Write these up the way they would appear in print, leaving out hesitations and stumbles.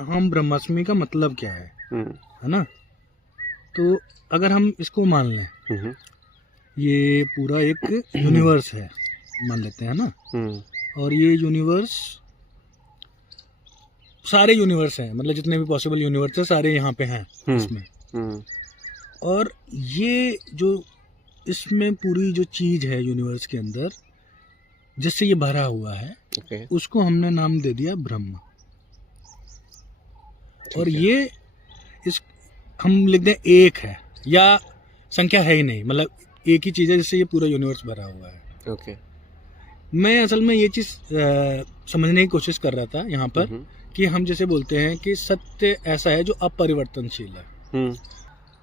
अहम ब्रह्मास्मि का मतलब क्या है ना? तो अगर हम इसको मान लें, ये पूरा एक यूनिवर्स है मान लेते हैं ना, और ये यूनिवर्स सारे यूनिवर्स हैं, मतलब जितने भी पॉसिबल यूनिवर्स है सारे यहाँ पे हैं इसमें। और ये जो इसमें पूरी जो चीज है यूनिवर्स के अंदर जिससे ये भरा हुआ है, उसको हमने नाम दे दिया ब्रह्म। और ये इस हम लिख दें एक है या संख्या है ही नहीं, मतलब एक ही चीज है जिससे ये पूरा यूनिवर्स भरा हुआ है। मैं असल में ये चीज समझने की कोशिश कर रहा था यहाँ पर कि हम जैसे बोलते हैं कि सत्य ऐसा है जो अपरिवर्तनशील है।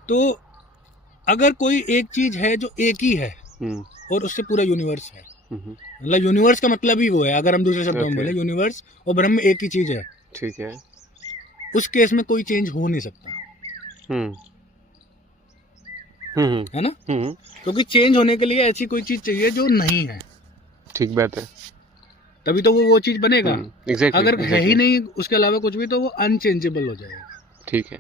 तो अगर कोई एक चीज है जो एक ही है और उससे पूरा यूनिवर्स है, मतलब यूनिवर्स का मतलब ही वो है, अगर हम दूसरे शब्दों में बोले यूनिवर्स और ब्रह्म एक ही चीज है, ठीक है, उस केस में कोई चेंज हो नहीं सकता, है ना? क्योंकि चेंज होने के लिए ऐसी कोई चीज चाहिए जो नहीं है। ठीक बात है, तभी तो वो चीज बनेगा। अगर है ही नहीं उसके अलावा कुछ भी, तो वो अनचेंजेबल हो जाएगा। ठीक है,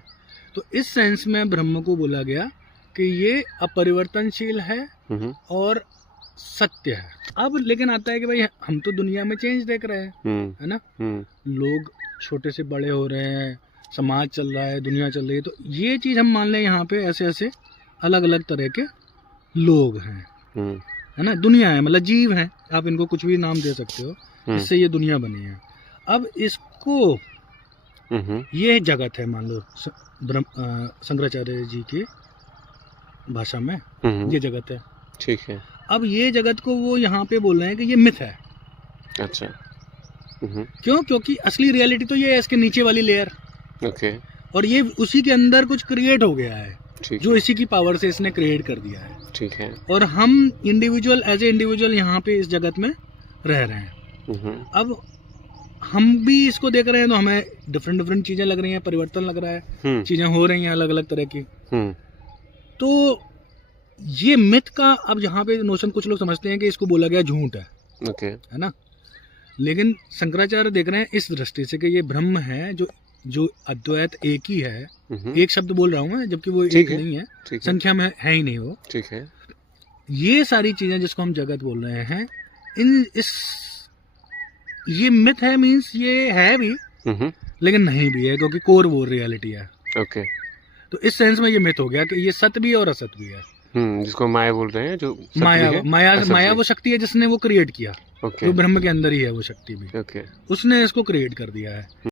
तो इस सेंस में ब्रह्म को बोला गया कि ये अपरिवर्तनशील है और सत्य है। अब लेकिन आता है कि भाई हम तो दुनिया में चेंज देख रहे हैं, है ना? लोग छोटे से बड़े हो रहे हैं, समाज चल रहा है, दुनिया चल रही है, तो ये चीज हम मान लें यहाँ पे ऐसे ऐसे अलग अलग तरह के लोग हैं, है ना? दुनिया है, मतलब जीव हैं, आप इनको कुछ भी नाम दे सकते हो, इससे ये दुनिया बनी है। अब इसको ये जगत है, मान लो शंकराचार्य जी की भाषा में ये जगत है। ठीक है। अब ये जगत को वो यहाँ पे बोल रहे हैं कि ये मिथ है। अच्छा। क्यों? क्योंकि असली रियलिटी तो ये है इसके नीचे वाली लेयर। ओके। और ये उसी के अंदर कुछ क्रिएट हो गया है, जो है। इसी की पावर से इसने क्रिएट कर दिया है। ठीक है। और हम इंडिविजुअल एज ए इंडिविजुअल यहाँ पे इस जगत में रह रहे हैं। अब हम भी इसको देख रहे हैं तो हमें डिफरेंट डिफरेंट चीजें लग रही हैं, परिवर्तन लग रहा है, चीजें हो रही हैं अलग अलग तरह की। तो ये मिथ का अब यहाँ पे नोशन कुछ लोग समझते हैं कि इसको बोला गया झूठ है, है ना? लेकिन शंकराचार्य देख रहे हैं इस दृष्टि से कि ये ब्रह्म है, जो अद्वैत एक ही है। एक शब्द बोल रहा हूँ मैं, जबकि वो एक नहीं है, संख्या में है ही नहीं वो। ठीक है। ये सारी चीजें जिसको हम जगत बोल रहे हैं, ये मिथ है, मीन्स ये है भी लेकिन नहीं भी है, क्योंकि कोर वो रियलिटी है। ओके। तो इस सेंस में ये मिथ हो गया कि ये सत्य भी और असत भी है। जिसको माया बोल रहे हैं, जो माया वो शक्ति है जिसने वो क्रिएट किया। जो ब्रह्म के अंदर ही है वो शक्ति भी, उसने इसको क्रिएट कर दिया है।